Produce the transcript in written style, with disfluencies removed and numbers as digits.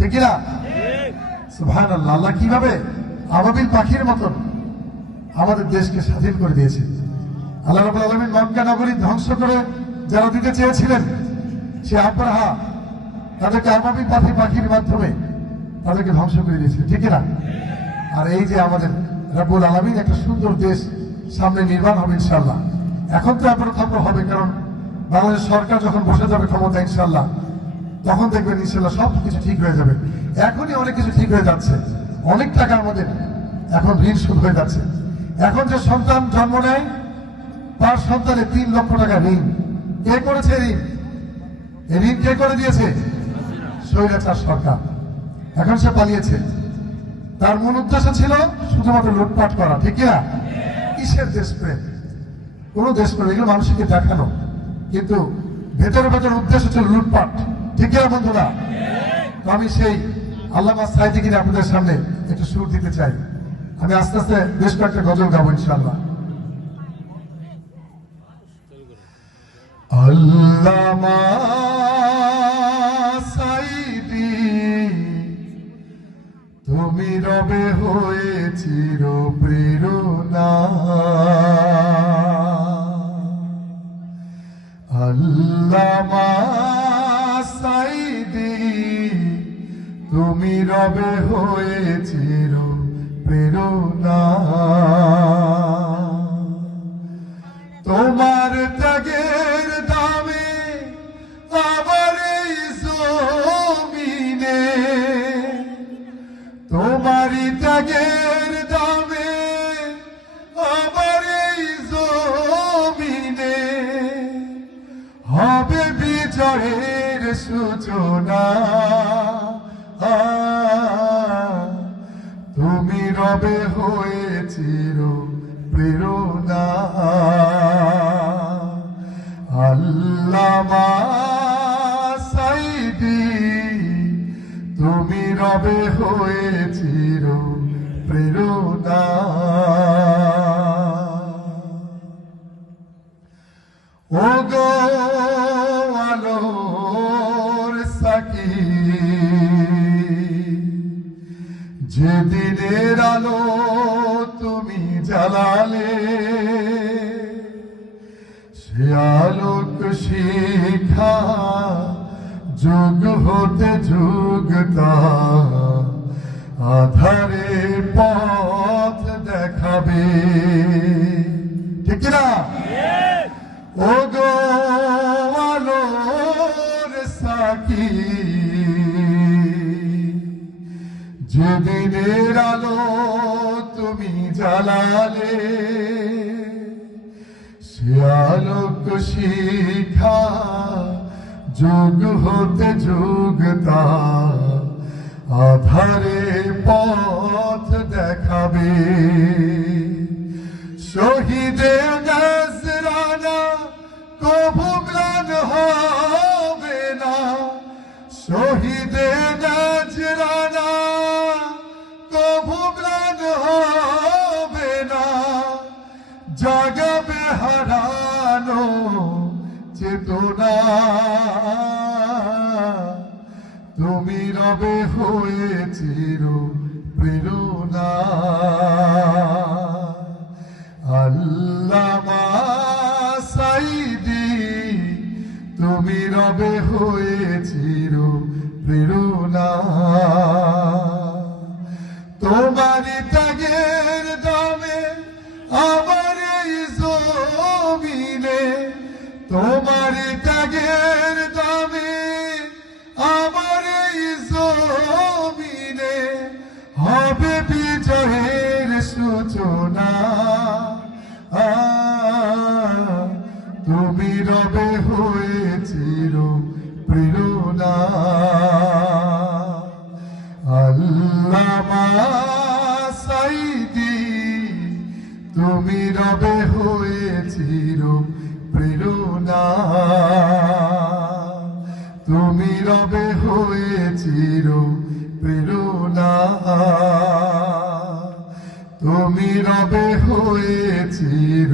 ঠিক না? সুবহানাল্লাহ। আল্লাহ কিভাবে আবাবিল পাখির মতন আমাদের দেশকে স্বাধীন করে দিয়েছে। আল্লাহ রাব্বুল আলামিন মক্কা নগরী ধ্বংস করে যারা দিতে চেয়েছিলেন, সে আব্রাহা তাদেরকে আবাবিল পাখির মাধ্যমে তাদেরকে ধ্বংস করে দিয়েছিল, ঠিক না? আর এই যে আমাদের রাব্বুল আলামিন একটা সুন্দর দেশ সামনে নির্মাণ হবে ইনশাআল্লাহ। এখন তো প্রথম হবে, কারণ বাংলাদেশ সরকার যখন বসে যাবে ক্ষমতা ইনশাআল্লাহ, তখন দেখবেন ইনশাআল্লাহ সব কিছু ঠিক হয়ে যাবে। এখনই অনেক কিছু ঠিক হয়ে যাচ্ছে, অনেক টাকা আমাদের এখন ঋণ শোধ হয়ে যাচ্ছে। এখন যে সন্তান জন্ম নেয় তার সন্তানের 3 লক্ষ টাকা ঋণ। কে করেছে ঋণ? এই ঋণ কে করে দিয়েছে? স্বৈরাচার সরকার। এখন সে পালিয়েছে। তার মূল উদ্দেশ্য ছিল শুধুমাত্র লুটপাট করা, ঠিক না? কিসের দেশপ্রেম? কোন দেশপ্রেম? এগুলো মানুষকে দেখানো, কিন্তু ভেতরে ভেতরে উদ্দেশ্য ছিল লুটপাট, ঠিক না বন্ধুরা? তো আমি সেই আল্লামা সাঈদীকে আপনাদের সামনে একটু সুর দিতে চাই। আমি আস্তে আস্তে বেশ কয়েকটা গজল গাবো ইনশাআল্লাহ। আল্লামা সাঈদী তুমি রবে হয়ে চির প্রেরণা, আল্লামা সাঈদী তুমি রবে হয়ে চির প্রেরণা। তোমার ত্যাগের দামে আমার এই জমিনে, তোমারই ত্যাগের দামে আমার এই জমিনে হবে বিজয়ের সূচনা। তুমি রবে হয়ে চির প্রেরণা, আল্লামা সাঈদী তুমি রবে হয়ে চির প্রেরণা। ওগো আলোর সাকি, যেদিনের আলো তুমি জ্বালালে, সে আলোক শিখা যুগ হতে যুগ তা আধারে পথ দেখাবে, ঠিক না? ওগো আলোর সাকি, যেদিনের আলো তুমি জ্বালালে, সে আলোক শিখা যুগ হতে যুগ তা আধারে পথ দেখাবে। শহীদে নজরানা কভু ম্লান হবে না, শহীদে নজরানা কভু ম্লান হবে না, জাগাবে হারানো চেতনা। তুমি রবে হয়ে চির প্রেরণা, আল্লামা সাঈদী তুমি রবে হয়ে চির প্রেরণা। তোমারই ত্যাগের দামে আমার এই জমিনে, তোমারই ত্যাগের দামে আমার এই জমিনে হবে বিজয়ের সূচনা। তুমি রবে হয়ে চির প্রেরণা, আল্লামা সাঈদী তুমি রবে হয়ে চির প্রেরণা, তুমি রবে হয়ে চির প্রেরণা, তুমি রবে হয়ে চির